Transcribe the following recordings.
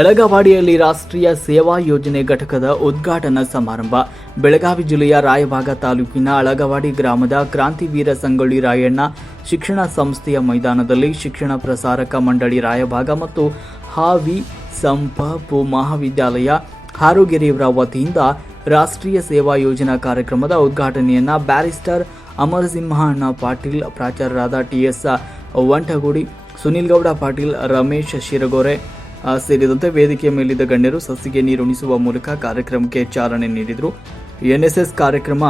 ಅಳಗವಾಡಿಯಲ್ಲಿ ರಾಷ್ಟ್ರೀಯ ಸೇವಾ ಯೋಜನೆ ಘಟಕದ ಉದ್ಘಾಟನಾ ಸಮಾರಂಭ. ಬೆಳಗಾವಿ ಜಿಲ್ಲೆಯ ರಾಯಭಾಗ ತಾಲೂಕಿನ ಅಳಗವಾಡಿ ಗ್ರಾಮದ ಕ್ರಾಂತಿವೀರ ಸಂಗೊಳ್ಳಿ ರಾಯಣ್ಣ ಶಿಕ್ಷಣ ಸಂಸ್ಥೆಯ ಮೈದಾನದಲ್ಲಿ ಶಿಕ್ಷಣ ಪ್ರಸಾರಕ ಮಂಡಳಿ ರಾಯಭಾಗ ಮತ್ತು ಹಾವಿ ಸಂಪಪು ಮಹಾವಿದ್ಯಾಲಯ ಹಾರೋಗೆರೆಯವರ ವತಿಯಿಂದ ರಾಷ್ಟ್ರೀಯ ಸೇವಾ ಯೋಜನಾ ಕಾರ್ಯಕ್ರಮದ ಉದ್ಘಾಟನೆಯನ್ನ ಬ್ಯಾರಿಸ್ಟರ್ ಅಮರಸಿಂಹಣ್ಣ ಪಾಟೀಲ್, ಪ್ರಾಚಾರ್ಯರಾದ ಟಿಎಸ್ ವಂಟಗುಡಿ ಸುನಿಲ್ ಗೌಡ ಪಾಟೀಲ್, ರಮೇಶ್ ಶಿರಗೋರೆ ಸೇರಿದಂತೆ ವೇದಿಕೆಯ ಮೇಲಿದ್ದ ಗಣ್ಯರು ಸಸಿಗೆ ನೀರುಣಿಸುವ ಮೂಲಕ ಕಾರ್ಯಕ್ರಮಕ್ಕೆ ಚಾಲನೆ ನೀಡಿದರು. ಎನ್ಎಸ್ಎಸ್ ಎಸ್ ಎಸ್ ಕಾರ್ಯಕ್ರಮ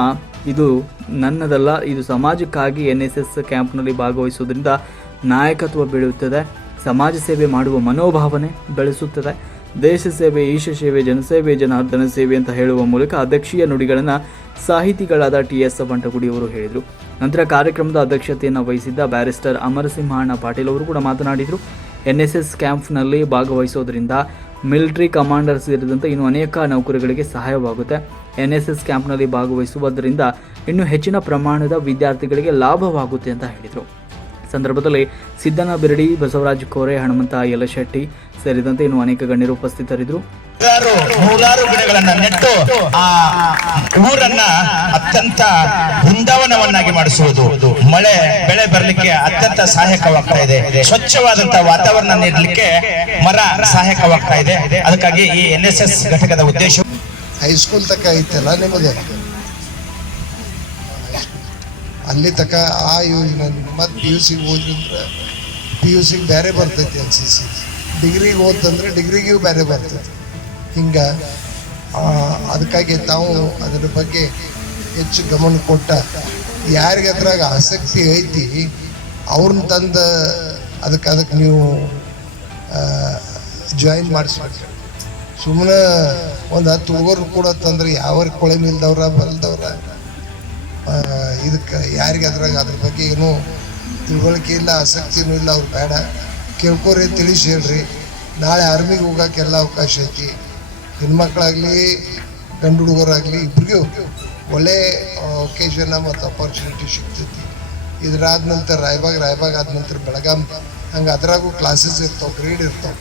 ಇದು ನನ್ನದಲ್ಲ, ಇದು ಸಮಾಜಕ್ಕಾಗಿ ಎನ್ಎಸ್ಎಸ್ ಎಸ್ ಎಸ್ ಕ್ಯಾಂಪ್ನಲ್ಲಿ ಭಾಗವಹಿಸುವುದರಿಂದ ನಾಯಕತ್ವ ಬೆಳೆಯುತ್ತದೆ ಸಮಾಜ ಸೇವೆ ಮಾಡುವ ಮನೋಭಾವನೆ ಬೆಳೆಸುತ್ತದೆ. ದೇಶ ಸೇವೆ, ಈಶ ಸೇವೆ ಜನಸೇವೆ ಜನಾರ್ದನ ಸೇವೆ ಅಂತ ಹೇಳುವ ಮೂಲಕ ಅಧ್ಯಕ್ಷೀಯ ನುಡಿಗಳನ್ನು ಸಾಹಿತಿಗಳಾದ ಟಿ ಎಸ್ ಬಂಟಗುಡಿ ಅವರು ಹೇಳಿದರು. ನಂತರ ಕಾರ್ಯಕ್ರಮದ ಅಧ್ಯಕ್ಷತೆಯನ್ನು ವಹಿಸಿದ್ದ ಬ್ಯಾರಿಸ್ಟರ್ ಅಮರಸಿಂಹಣ್ಣ ಪಾಟೀಲ್ ಅವರು ಕೂಡ ಮಾತನಾಡಿದರು. ಎನ್ ಎಸ್ ಎಸ್ ಕ್ಯಾಂಪ್ನಲ್ಲಿ ಭಾಗವಹಿಸೋದ್ರಿಂದ ಮಿಲಿಟರಿ ಕಮಾಂಡರ್ ಸೇರಿದಂತೆ ಇನ್ನು ಅನೇಕ ನೌಕರಿಗಳಿಗೆ ಸಹಾಯವಾಗುತ್ತೆ. ಎನ್ ಎಸ್ ಎಸ್ ಕ್ಯಾಂಪ್ನಲ್ಲಿ ಭಾಗವಹಿಸುವುದರಿಂದ ಇನ್ನೂ ಹೆಚ್ಚಿನ ಪ್ರಮಾಣದ ವಿದ್ಯಾರ್ಥಿಗಳಿಗೆ ಲಾಭವಾಗುತ್ತೆ ಅಂತ ಹೇಳಿದರು. ಸಂದರ್ಭದಲ್ಲಿ ಸಿದ್ದನ ಬಿರಡಿ ಬಸವರಾಜ್ ಕೋರೆ, ಹನುಮಂತ ಯಲಶೆಟ್ಟಿ ಸೇರಿದಂತೆ ಇನ್ನು ಅನೇಕ ಗಣ್ಯರು ಉಪಸ್ಥಿತರಿದ್ದರು. ನೂರಾರು ನೂರಾರು ಗಿಡಗಳನ್ನ ನೆಟ್ಟು ಆ ಊರನ್ನ ಅತ್ಯಂತ ಬೃಂದಾವನವನ್ನಾಗಿ ಮಾಡಿಸುವುದು. ಮಳೆ, ಬೆಳೆ ಬರಲಿಕ್ಕೆ ಅತ್ಯಂತ ಸಹಾಯಕವಾಗ್ತಾ ಇದೆ. ಸ್ವಚ್ಛವಾದಂತಹ ವಾತಾವರಣ ನೀಡಲಿಕ್ಕೆ ಮರ ಸಹಾಯಕವಾಗ್ತಾ ಇದೆ. ಅದಕ್ಕಾಗಿ ಈ ಎನ್ ಎಸ್ ಎಸ್ ಘಟಕದ ಉದ್ದೇಶ ಹೈಸ್ಕೂಲ್ ತಕ ಐತಲ್ಲ ನಿಮಗೆ ಅಲ್ಲಿ ತಕ ಆ ಯೋಜನೆ ಮತ್ತೆ ಪಿ ಯು ಸಿಗೆ ಹೋದ್ರಂದ್ರೆ ಪಿ ಯು ಸಿಗೆ ಬೇರೆ ಬರ್ತೈತಿ ಎನ್ ಸಿ ಸಿ ಡಿಗ್ರಿಗೆ ಹೋದಂದ್ರೆ ಡಿಗ್ರಿಗೂ ಬೇರೆ ಬರ್ತೈತಿ. ಹಿಂಗೆ ಅದಕ್ಕಾಗಿ ತಾವು ಅದರ ಬಗ್ಗೆ ಹೆಚ್ಚು ಗಮನ ಕೊಟ್ಟ ಯಾರಿಗೆ ಅದ್ರಾಗ ಆಸಕ್ತಿ ಐತಿ, ಅವ್ರನ್ನ ತಂದು ಅದಕ್ಕೆ ಅದಕ್ಕೆ ನೀವು ಜಾಯಿನ್ ಮಾಡಿಸ್ಬೇಕು. ಸುಮ್ಮನೆ ಒಂದು ಹತ್ತು ಹುಡುಗರು ಕೂಡ ತಂದ್ರೆ ಯಾವ ಕೊಳೆ ಮಿಲ್ದವ್ರ, ಬಲ್ದವ್ರ ಇದಕ್ಕೆ ಯಾರಿಗೆ ಅದ್ರಾಗ ಅದ್ರ ಬಗ್ಗೆ ಏನೂ ತಿಳುವಳಿಕೆ ಇಲ್ಲ, ಆಸಕ್ತಿನೂ ಇಲ್ಲ, ಅವ್ರು ಬೇಡ. ಕೇಳ್ಕೊರಿ, ತಿಳಿಸಿ ಹೇಳ್ರಿ. ನಾಳೆ ಆರ್ಮಿಗೆ ಹೋಗೋಕ್ಕೆಲ್ಲ ಅವಕಾಶ ಐತಿ. ಹೆಣ್ಮಕ್ಳಾಗಲಿ ಗಂಡು ಹುಡುಗರಾಗಲಿ ಇಬ್ರಿಗೂ ಒಳ್ಳೆ ಒಕೇಶನ್ ಮತ್ತು ಅಪರ್ಚುನಿಟಿ ಸಿಗ್ತೈತಿ. ಇದ್ರಾದ ನಂತರ, ರಾಯಬಾಗ್ ರಾಯಬಾಗ್ ಆದ ನಂತರ ಬೆಳಗಾಂ, ಹಂಗೆ ಅದರಾಗೂ ಕ್ಲಾಸಸ್ ಇರ್ತಾವೆ ಗ್ರೇಡ್ ಇರ್ತಾವೆ.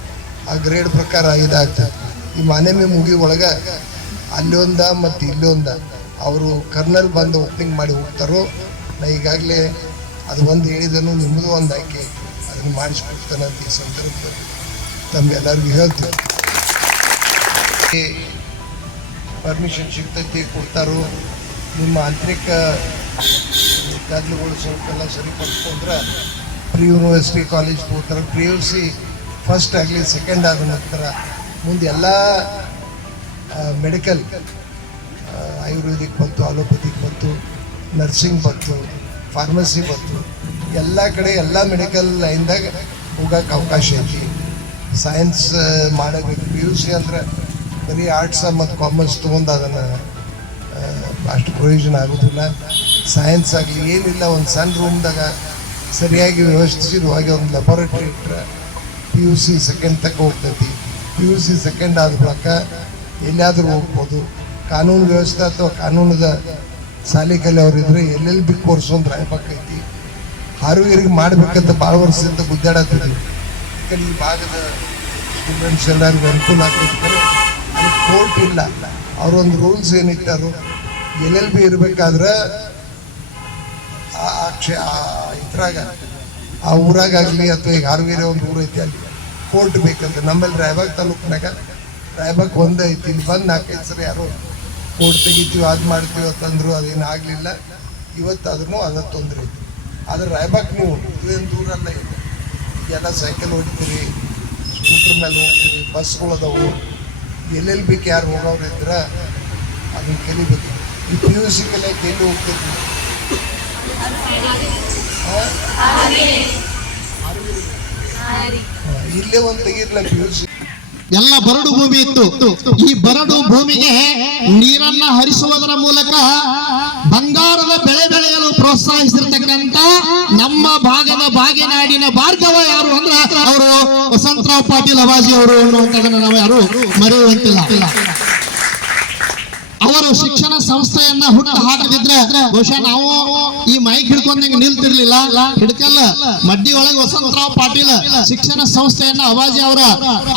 ಆ ಗ್ರೇಡ್ ಪ್ರಕಾರ ಇದಾಗ್ತದೆ ಈ ಮಾನೇಮಿ ಮುಗಿ ಒಳಗೆ ಅಲ್ಲಿ ಒಂದ ಮತ್ತು ಇಲ್ಲಿ ಒಂದ ಅವರು ಕರ್ನಲ್ ಬಂದು ಓಪನಿಂಗ್ ಮಾಡಿ ಹೋಗ್ತಾರೋ, ನಾ ಈಗಾಗಲೇ ಅದು ಒಂದು ಹೇಳಿದನು ನಿಮ್ಮದು ಒಂದು ಆಯ್ಕೆ. ಅದನ್ನು ಮಾಡಿಸ್ಕೊಡ್ತಾನೆ ಅಂತ ಈ ಸಂದರ್ಭದಲ್ಲಿ ತಮ್ಮೆಲ್ಲರಿಗೂ ಹೇಳ್ತೀವಿ ಪರ್ಮಿಷನ್ ಸಿಗ್ತೈತಿ ಕೊಡ್ತಾರೋ? ನಿಮ್ಮ ಆಂತರಿಕ ದಾಖಲೆಗಳು ಸ್ವಲ್ಪೆಲ್ಲ ಸರಿಪಡಿಸ್ಕೊಂಡ್ರೆ ಪ್ರಿ ಯೂನಿವರ್ಸಿಟಿ ಕಾಲೇಜ್ ಹೋಗ್ತಾರೆ. ಪ್ರಿ ಯು ಸಿ ಫಸ್ಟ್ ಆಗಲಿ ಸೆಕೆಂಡ್ ಆದ ನಂತರ ಮುಂದೆ ಎಲ್ಲ ಮೆಡಿಕಲ್ ಆಯುರ್ವೇದಿಕ್ ಬಂತು ಆಲೋಪತಿಕ್ ಬಂತು ನರ್ಸಿಂಗ್ ಬಂತು ಫಾರ್ಮಸಿ ಬಂತು, ಎಲ್ಲ ಕಡೆ ಎಲ್ಲ ಮೆಡಿಕಲ್ ಲೈನ್ದಾಗ ಹೋಗೋಕ್ಕೆ ಅವಕಾಶ ಐತಿ. ಸೈನ್ಸ್ ಮಾಡಬೇಕು. ಪಿ ಯು ಸಿ ಅಂದ್ರೆ ಬರೀ ಆರ್ಟ್ಸ ಮತ್ತು ಕಾಮರ್ಸ್ ತೊಗೊಂಡು ಅದನ್ನು ಅಷ್ಟು ಪ್ರಯೋಜನ ಆಗೋದಿಲ್ಲ. ಸೈನ್ಸ್ ಆಗಲಿ ಏನಿಲ್ಲ, ಒಂದು ಸಣ್ಣ ರೂಮ್ದಾಗ ಸರಿಯಾಗಿ ವ್ಯವಸ್ಥಿತವಾಗಿ ಒಂದು ಲೆಬೋರೇಟ್ರಿ ಇಟ್ಟರೆ ಪಿ ಯು ಸಿ ಸೆಕೆಂಡ್ ತಕ್ಕ ಹೋಗ್ತೈತಿ. ಪಿ ಯು ಸಿ ಸೆಕೆಂಡ್ ಆದ ಬಳಿಕ ಎಲ್ಲಿಯಾದರೂ ಹೋಗ್ಬೋದು. ಕಾನೂನು ವ್ಯವಸ್ಥೆ ಅಥವಾ ಕಾನೂನದ ಶಾಲೆ ಕಲಿಯವ್ರು ಇದ್ರೆ ಎಲ್ಲೆಲ್ಲಿ ಬಿ ಕೋರ್ಸ್ ಒಂದು ರಾಯಬೇಕೈತಿ ಹಾರುಗಿರಿಗೆ ಮಾಡಬೇಕಂತ ಭಾಳ ವರ್ಷದಿಂದ ಗುದ್ದಾಡತ್ತಿದ್ವಿ. ಈ ಭಾಗದ ಸ್ಟೂಡೆಂಟ್ಸ್ ಎಲ್ಲರಿಗೂ ಅನುಕೂಲ ಅಲ್ಲಿ ಕೋರ್ಟ್ ಇಲ್ಲ. ಅವರೊಂದು ರೂಲ್ಸ್ ಏನಿಟ್ಟಾರು, ಎಲ್ ಎಲ್ ಬಿ ಇರಬೇಕಾದ್ರೆ ಆ ಕ್ಷೇ ಇದ್ರಾಗ, ಆ ಊರಾಗಲಿ ಅಥವಾ ಈಗ ಹಾರುಗೇರಿ ಒಂದು ಊರು ಐತಿ ಅಲ್ಲಿ, ಕೋರ್ಟ್ ಬೇಕಂತ. ನಮ್ಮಲ್ಲಿ ರಾಯಬಾಗ್ ತಾಲೂಕಿನಾಗ ರಾಯಬಾಗ್ ಒಂದೇ ಐತಿ. ಇಲ್ಲಿ ಬಂದು ನಾಲ್ಕೈದು ಸರಿ ಯಾರೋ ಕೋರ್ಟ್ ತೆಗಿತೀವಿ, ಅದು ಮಾಡ್ತೀವಿ ಅಂತಂದ್ರು ಅದೇನು ಆಗಲಿಲ್ಲ. ಇವತ್ತಾದ್ರೂ ಅದ ತೊಂದರೆ ಐತಿ. ಆದ್ರೆ ರಾಯಬಾಗ್ ನೀವು, ಇವೇನು ದೂರ ಅಲ್ಲ ಇದೆ. ಈಗೆಲ್ಲ ಸೈಕಲ್ ಹೊಡಿತೀರಿ, ಸ್ಕೂಟ್ರ್ ಮೇಲೆ ಹೋಗ್ತೀವಿ ಬಸ್ಗಳು ಎಲ್ಲೆಲ್ಲಿ ಬಿ ಯಾರು ಹೋಗೋರು ಇದ್ರೆ ಅದನ್ನು ಕಲಿಬೇಕು ಈ ಪಿ ಯು ಸಿ ಕೇಳಿ ಹೋಗ್ತೈತಿ ಇಲ್ಲೇ ಒಂದು ತೆಗಿರ್ಲ ಪಿ ಯು ಸಿ ಎಲ್ಲ ಬರಡು ಭೂಮಿ ಇತ್ತು. ಈ ಬರಡು ಭೂಮಿಗೆ ನೀರನ್ನ ಹರಿಸುವುದರ ಮೂಲಕ ಬಂಗಾರದ ಬೆಳೆ ಬೆಳೆಯಲು ಪ್ರೋತ್ಸಾಹಿಸಿರ್ತಕ್ಕಂತ ನಮ್ಮ ಭಾಗದ ಬಾಗಿನಾಡಿನ ಭಾರ್ಗವ ಯಾರು ಅಂದ್ರೆ ಅವರು ಪಾಟೀಲ್ ಅವಾಜಿ ಅವರು ಅನ್ನುವಂಥದ್ದನ್ನು ನಾವು ಯಾರು ಮರೆಯುವಂತಿಲ್ಲ. ಅವರು ಶಿಕ್ಷಣ ಸಂಸ್ಥೆಯನ್ನ ಹುಟ್ಟು ಹಾಕದಿದ್ರೆ ಬಹುಶಃ ನಾವು ಈ ಮೈಕ್ ಹಿಡ್ಕೊಂಡಂಗೆ ನಿಲ್ತಿರ್ಲಿಲ್ಲ. ಹಿಡ್ಕಲ್ಲ. ಮಡ್ಡಿ ಒಳಗೆ ವಸಂತರಾವ್ ಪಾಟೀಲ್ ಶಿಕ್ಷಣ ಸಂಸ್ಥೆಯನ್ನ ಅವಾಜಿ ಅವರ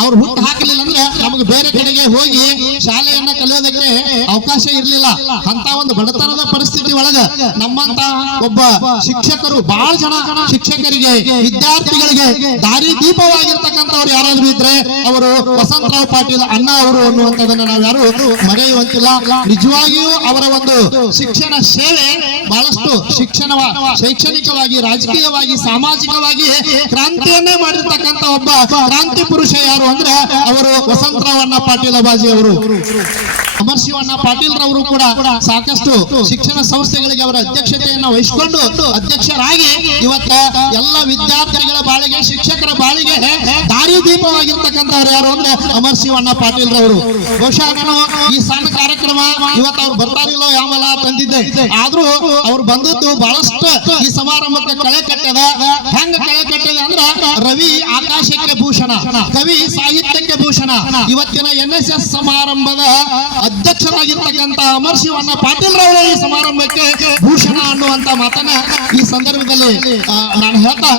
ಅವ್ರು ಹುಟ್ಟು ಹಾಕಲಿಲ್ಲ ಅಂದ್ರೆ ನಮಗೆ ಬೇರೆ ಕಡೆಗೆ ಹೋಗಿ ಶಾಲೆಯನ್ನ ಕಲಿಯೋದಕ್ಕೆ ಅವಕಾಶ ಇರ್ಲಿಲ್ಲ. ಅಂತ ಒಂದು ಬಡತನದ ಪರಿಸ್ಥಿತಿ ಒಳಗ ನಮ್ಮಂತ ಒಬ್ಬ ಶಿಕ್ಷಕರು ಬಹಳ ಜನ ಶಿಕ್ಷಕರಿಗೆ, ವಿದ್ಯಾರ್ಥಿಗಳಿಗೆ ದಾರಿ ದೀಪವಾಗಿರ್ತಕ್ಕಂಥವ್ರು ಯಾರಾದ್ರೂ ಇದ್ರೆ ಅವರು ವಸಂತರಾವ್ ಪಾಟೀಲ್ ಅಣ್ಣ ಅವರು ಅನ್ನುವಂಥದ್ದನ್ನ ನಾವು ಯಾರು ಮರೆಯುವಂತಿಲ್ಲ. ನಿಜವಾಗಿಯೂ ಅವರ ಒಂದು ಶಿಕ್ಷಣ ಸೇವೆ ಬಹಳಷ್ಟು ಶಿಕ್ಷಣ ಶೈಕ್ಷಣಿಕವಾಗಿ, ರಾಜಕೀಯವಾಗಿ, ಸಾಮಾಜಿಕವಾಗಿ ಕ್ರಾಂತಿಯನ್ನೇ ಮಾಡಿರ್ತಕ್ಕಂಥ ಒಬ್ಬ ಕ್ರಾಂತಿ ಪುರುಷ ಯಾರು ಅಂದ್ರೆ ಅವರು ವಸಂತರಾವಣ್ಣ ಪಾಟೀಲ ಬಾಜಿ ಅವರು. ಅಮರ್ ಶಿವಣ್ಣ ಪಾಟೀಲ್ ರವರು ಕೂಡ ಸಾಕಷ್ಟು ಶಿಕ್ಷಣ ಸಂಸ್ಥೆಗಳಿಗೆ ಅವರ ಅಧ್ಯಕ್ಷತೆಯನ್ನು ವಹಿಸಿಕೊಂಡು ಅಧ್ಯಕ್ಷರಾಗಿ ಇವತ್ತ ಎಲ್ಲ ವಿದ್ಯಾರ್ಥಿಗಳ ಬಾಳಿಗೆ, ಶಿಕ್ಷಕರ ಬಾಳಿಗೆ ದಾರಿ ದೀಪವಾಗಿರ್ತಕ್ಕಂಥವ್ರು ಯಾರು ಅಂದ್ರೆ ಅಮರ್ ಶಿವಣ್ಣ ಪಾಟೀಲ್ ರವರು ಬಹುಶಃ ಈ ಸಣ್ಣ ಕಾರ್ಯಕ್ರಮ ಇವತ್ತು ಅವ್ರು ಬರ್ತಾರಿಲ್ಲ ಯಾವಲ್ಲ ತಂದಿದ್ದೆ ಆದ್ರೂ ಅವ್ರು ಬಂದದ್ದು ಬಹಳಷ್ಟು ಈ ಸಮಾರಂಭಕ್ಕೆ ಕಳೆ ಕಟ್ಟದ. ಹೆಂಗ ಕಳೆ ಕಟ್ಟದ ಅಂದ್ರ ರವಿ ಆಕಾಶಕ್ಕೆ ಭೂಷಣ, ಕವಿ ಸಾಹಿತ್ಯಕ್ಕೆ ಭೂಷಣ. ಇವತ್ತಿನ ಎನ್ ಎಸ್ ಎಸ್ ಸಮಾರಂಭದ ಅಧ್ಯಕ್ಷರಾಗಿರ್ತಕ್ಕಂತ ಅಮರ್ ಶಿವಣ್ಣ ಪಾಟೀಲ್ ರವರು ಈ ಸಮಾರಂಭಕ್ಕೆ ಭೂಷಣ ಅನ್ನುವಂತ ಮಾತನ್ನ ಈ ಸಂದರ್ಭದಲ್ಲಿ ನಾನು ಹೇಳ್ತಾ